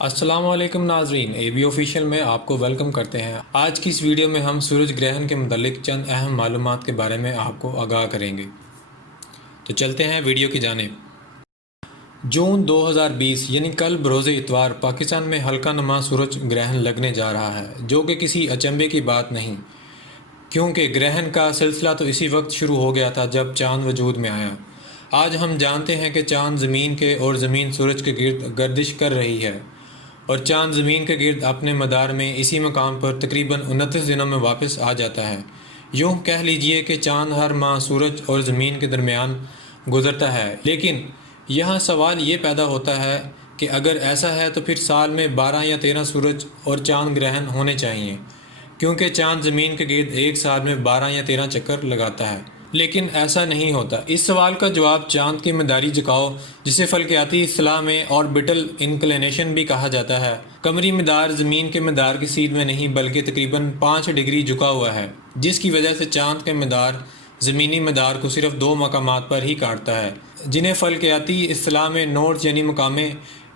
السلام علیکم ناظرین، اے بی آفیشیل میں آپ کو ویلکم کرتے ہیں۔ آج کی اس ویڈیو میں ہم سورج گرہن کے متعلق چند اہم معلومات کے بارے میں آپ کو آگاہ کریں گے۔ تو چلتے ہیں ویڈیو کی جانب۔ جون 2020 یعنی کل بروز اتوار پاکستان میں ہلکا نما سورج گرہن لگنے جا رہا ہے، جو کہ کسی اچنبھے کی بات نہیں، کیونکہ گرہن کا سلسلہ تو اسی وقت شروع ہو گیا تھا جب چاند وجود میں آیا۔ آج ہم جانتے ہیں کہ چاند زمین کے اور زمین سورج کے گرد گردش کر رہی ہے، اور چاند زمین کے گرد اپنے مدار میں اسی مقام پر تقریباً 29 دنوں میں واپس آ جاتا ہے۔ یوں کہہ لیجئے کہ چاند ہر ماہ سورج اور زمین کے درمیان گزرتا ہے، لیکن یہاں سوال یہ پیدا ہوتا ہے کہ اگر ایسا ہے تو پھر سال میں 12 یا 13 سورج اور چاند گرہن ہونے چاہیے، کیونکہ چاند زمین کے گرد ایک سال میں 12 یا 13 چکر لگاتا ہے۔ لیکن ایسا نہیں ہوتا۔ اس سوال کا جواب چاند کی مداری جھکاؤ، جسے فلکیاتی اصطلاح میں آربیٹل انکلینیشن بھی کہا جاتا ہے، قمری مدار زمین کے مدار کی سیدھ میں نہیں بلکہ تقریباً 5 ڈگری جھکا ہوا ہے، جس کی وجہ سے چاند کے مدار زمینی مدار کو صرف 2 مقامات پر ہی کاٹتا ہے، جنہیں فلکیاتی اصطلاح میں نوڈز یعنی مقام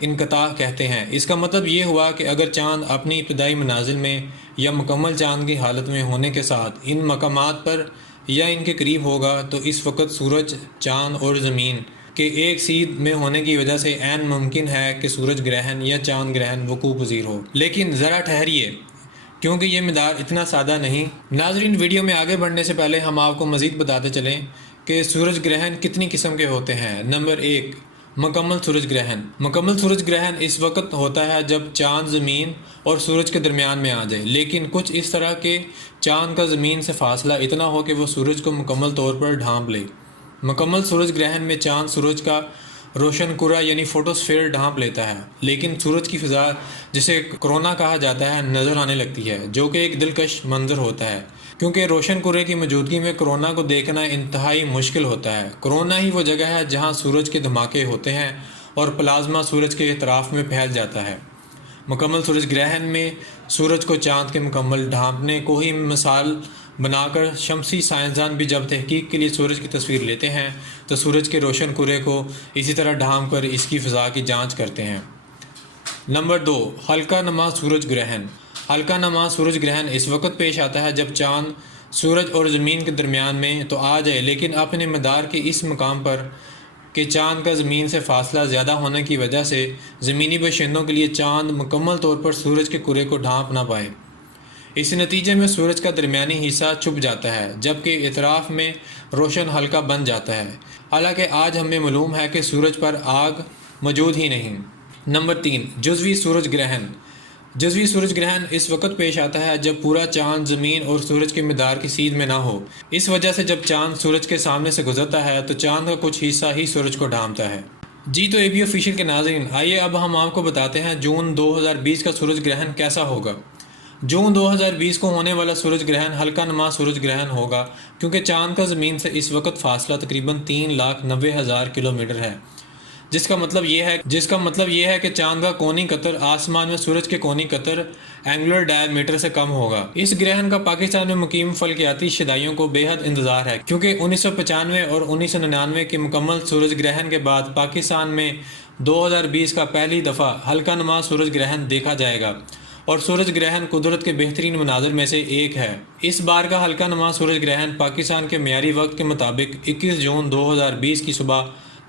انقطاع کہتے ہیں۔ اس کا مطلب یہ ہوا کہ اگر چاند اپنی ابتدائی منازل میں یا مکمل چاند کی حالت میں ہونے کے ساتھ ان مقامات پر یا ان کے قریب ہوگا تو اس وقت سورج، چاند اور زمین کے ایک سیدھ میں ہونے کی وجہ سے عین ممکن ہے کہ سورج گرہن یا چاند گرہن وقوع پذیر ہو۔ لیکن ذرا ٹھہریے، کیونکہ یہ مدار اتنا سادہ نہیں۔ ناظرین، ویڈیو میں آگے بڑھنے سے پہلے ہم آپ کو مزید بتاتے چلیں کہ سورج گرہن کتنی قسم کے ہوتے ہیں۔ نمبر 1، مکمل سورج گرہن۔ مکمل سورج گرہن اس وقت ہوتا ہے جب چاند زمین اور سورج کے درمیان میں آ جائے، لیکن کچھ اس طرح کہ چاند کا زمین سے فاصلہ اتنا ہو کہ وہ سورج کو مکمل طور پر ڈھانپ لے۔ مکمل سورج گرہن میں چاند سورج کا روشن کرہ یعنی فوٹوسفیئر ڈھانپ لیتا ہے، لیکن سورج کی فضا، جسے کرونا کہا جاتا ہے، نظر آنے لگتی ہے، جو کہ ایک دلکش منظر ہوتا ہے، کیونکہ روشن کرے کی موجودگی میں کرونا کو دیکھنا انتہائی مشکل ہوتا ہے۔ کرونا ہی وہ جگہ ہے جہاں سورج کے دھماکے ہوتے ہیں اور پلازما سورج کے اطراف میں پھیل جاتا ہے۔ مکمل سورج گرہن میں سورج کو چاند کے مکمل ڈھانپنے کو ہی مثال بنا کر شمسی سائنسدان بھی جب تحقیق کے لیے سورج کی تصویر لیتے ہیں تو سورج کے روشن کرے کو اسی طرح ڈھانپ کر اس کی فضا کی جانچ کرتے ہیں۔ نمبر 2، ہلکا نما سورج گرہن۔ ہلکا نما سورج گرہن اس وقت پیش آتا ہے جب چاند سورج اور زمین کے درمیان میں تو آ جائے، لیکن اپنے مدار کے اس مقام پر کہ چاند کا زمین سے فاصلہ زیادہ ہونے کی وجہ سے زمینی باشندوں کے لیے چاند مکمل طور پر سورج کے کرے کو ڈھانپ نہ پائے۔ اس نتیجے میں سورج کا درمیانی حصہ چھپ جاتا ہے، جبکہ اطراف میں روشن ہلکا بن جاتا ہے، حالانکہ آج ہمیں معلوم ہے کہ سورج پر آگ موجود ہی نہیں۔ نمبر 3، جزوی سورج گرہن۔ جزوی سورج گرہن اس وقت پیش آتا ہے جب پورا چاند زمین اور سورج کے مدار کی سیدھ میں نہ ہو۔ اس وجہ سے جب چاند سورج کے سامنے سے گزرتا ہے تو چاند کا کچھ حصہ ہی سورج کو ڈھانپتا ہے۔ جی تو اے بی آفیشیل کے ناظرین، آئیے اب ہم آپ کو بتاتے ہیں جون 2020 کا سورج گرہن کیسا ہوگا۔ جون 2020 کو ہونے والا سورج گرہن ہلکا نما سورج گرہن ہوگا، کیونکہ چاند کا زمین سے اس وقت فاصلہ تقریباً 3,90,000 کلومیٹر ہے، جس کا مطلب یہ ہے کہ چاند کا کونی قطر آسمان میں سورج کے کونی قطر اینگولر ڈائی میٹر سے کم ہوگا۔ اس گرہن کا پاکستان میں مقیم فلکیاتی شدائیوں کو بے حد انتظار ہے، کیونکہ 1995 اور 1999 کے مکمل سورج گرہن کے بعد پاکستان میں 2020 کا پہلی دفعہ ہلکا نما سورج گرہن دیکھا جائے گا، اور سورج گرہن قدرت کے بہترین مناظر میں سے ایک ہے۔ اس بار کا ہلکا نما سورج گرہن پاکستان کے معیاری وقت کے مطابق 21 جون 2020 کی صبح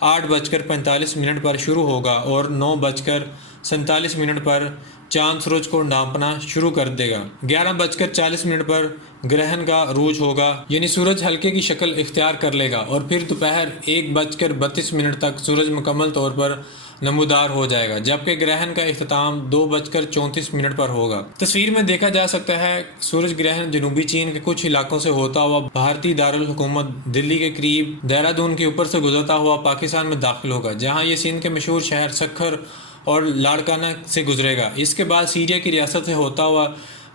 8:45 پر شروع ہوگا اور 9:47 پر چاند سورج کو ڈھانپنا شروع کر دے گا۔ 11:40 پر گرہن کا عروج ہوگا، یعنی سورج ہلکے کی شکل اختیار کر لے گا، اور پھر دوپہر 1:32 تک سورج مکمل طور پر نمودار ہو جائے گا، جبکہ گرہن کا اختتام 2:34 پر ہوگا۔ تصویر میں دیکھا جا سکتا ہے سورج گرہن جنوبی چین کے کچھ علاقوں سے ہوتا ہوا بھارتی دارالحکومت دلی کے قریب دہرادون کے اوپر سے گزرتا ہوا پاکستان میں داخل ہوگا، جہاں یہ سندھ کے مشہور شہر سکھر اور لاڑکانہ سے گزرے گا۔ اس کے بعد سیریا کی ریاست سے ہوتا ہوا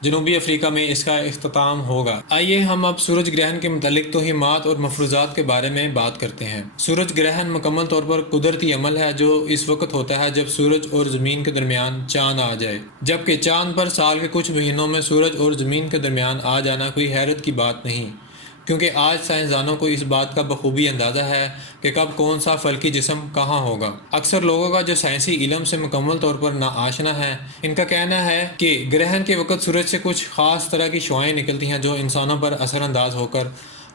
جنوبی افریقہ میں اس کا اختتام ہوگا۔ آئیے ہم اب سورج گرہن کے متعلق توہمات اور مفروضات کے بارے میں بات کرتے ہیں۔ سورج گرہن مکمل طور پر قدرتی عمل ہے جو اس وقت ہوتا ہے جب سورج اور زمین کے درمیان چاند آ جائے، جبکہ چاند پر سال کے کچھ مہینوں میں سورج اور زمین کے درمیان آ جانا کوئی حیرت کی بات نہیں، کیونکہ آج سائنسدانوں کو اس بات کا بخوبی اندازہ ہے کہ کب کون سا فلکی جسم کہاں ہوگا۔ اکثر لوگوں کا جو سائنسی علم سے مکمل طور پر ناآشنا ہے، ان کا کہنا ہے کہ گرہن کے وقت سورج سے کچھ خاص طرح کی شعاعیں نکلتی ہیں جو انسانوں پر اثر انداز ہو کر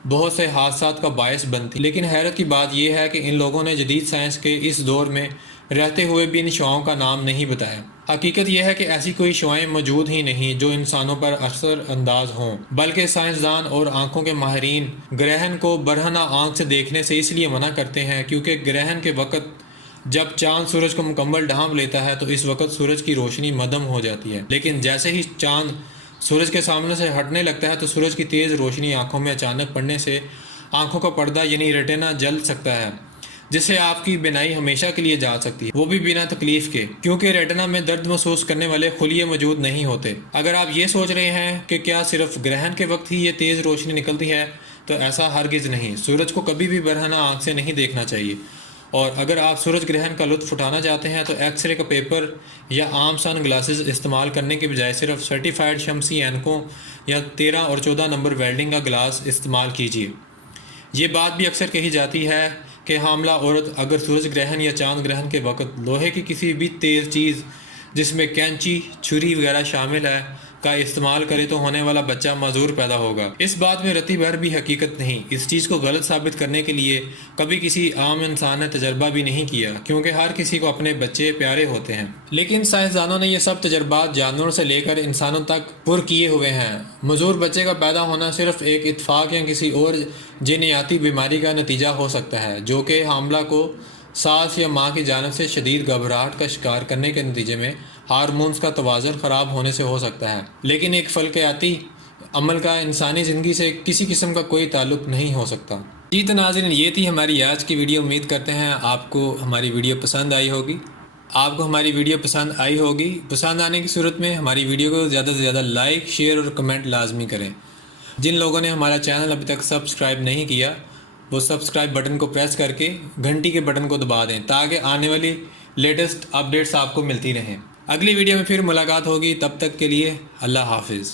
بہت سے حادثات کا باعث بنتی۔ لیکن حیرت کی بات یہ ہے کہ ان لوگوں نے جدید سائنس کے اس دور میں رہتے ہوئے بھی ان شعاعوں کا نام نہیں بتایا۔ حقیقت یہ ہے کہ ایسی کوئی شعاعیں موجود ہی نہیں جو انسانوں پر اثر انداز ہوں، بلکہ سائنسدان اور آنکھوں کے ماہرین گرہن کو برہنہ آنکھ سے دیکھنے سے اس لیے منع کرتے ہیں کیونکہ گرہن کے وقت جب چاند سورج کو مکمل ڈھانپ لیتا ہے تو اس وقت سورج کی روشنی مدھم ہو جاتی ہے، لیکن جیسے ہی چاند سورج کے سامنے سے ہٹنے لگتا ہے تو سورج کی تیز روشنی آنکھوں میں اچانک پڑنے سے آنکھوں کا پردہ یعنی ریٹنا جل سکتا ہے، جس سے آپ کی بینائی ہمیشہ کے لیے جا سکتی ہے، وہ بھی بنا تکلیف کے، کیونکہ ریٹنا میں درد محسوس کرنے والے خلیے موجود نہیں ہوتے۔ اگر آپ یہ سوچ رہے ہیں کہ کیا صرف گرہن کے وقت ہی یہ تیز روشنی نکلتی ہے تو ایسا ہرگز نہیں۔ سورج کو کبھی بھی برہنہ آنکھ سے نہیں دیکھنا چاہیے، اور اگر آپ سورج گرہن کا لطف اٹھانا چاہتے ہیں تو ایکس رے کا پیپر یا عام سن گلاسز استعمال کرنے کے بجائے صرف سرٹیفائڈ شمسی اینکوں یا 13 اور 14 نمبر ویلڈنگ کا گلاس استعمال کیجیے۔ یہ بات بھی اکثر کہی جاتی ہے کہ حاملہ عورت اگر سورج گرہن یا چاند گرہن کے وقت لوہے کی کسی بھی تیز چیز جس میں کینچی، چھری وغیرہ شامل ہے کا استعمال کرے تو ہونے والا بچہ معذور پیدا ہوگا۔ اس بات میں رتی بھر بھی حقیقت نہیں۔ اس چیز کو غلط ثابت کرنے کے لیے کبھی کسی عام انسان نے تجربہ بھی نہیں کیا، کیونکہ ہر کسی کو اپنے بچے پیارے ہوتے ہیں۔ لیکن سائنسدانوں نے یہ سب تجربات جانوروں سے لے کر انسانوں تک پر کیے ہوئے ہیں۔ معذور بچے کا پیدا ہونا صرف ایک اتفاق یا کسی اور جینیاتی بیماری کا نتیجہ ہو سکتا ہے جو کہ حاملہ کو ساس یا ماں کی جانب سے شدید گھبراہٹ کا شکار کرنے کے نتیجے میں ہارمونز کا توازن خراب ہونے سے ہو سکتا ہے، لیکن ایک فلکیاتی عمل کا انسانی زندگی سے کسی قسم کا کوئی تعلق نہیں ہو سکتا۔ جی تو ناظرین، یہ تھی ہماری آج کی ویڈیو۔ امید کرتے ہیں آپ کو ہماری ویڈیو پسند آئی ہوگی۔ پسند آنے کی صورت میں ہماری ویڈیو کو زیادہ سے زیادہ لائک، شیئر اور کمنٹ لازمی کریں۔ جن لوگوں نے ہمارا چینل ابھی تک سبسکرائب نہیں کیا وہ سبسکرائب بٹن کو پریس کر کے گھنٹی کے بٹن کو دبا دیں تاکہ آنے والی لیٹسٹ اپڈیٹس آپ کو ملتی رہیں۔ اگلی ویڈیو میں پھر ملاقات ہوگی، تب تک کے لیے اللہ حافظ۔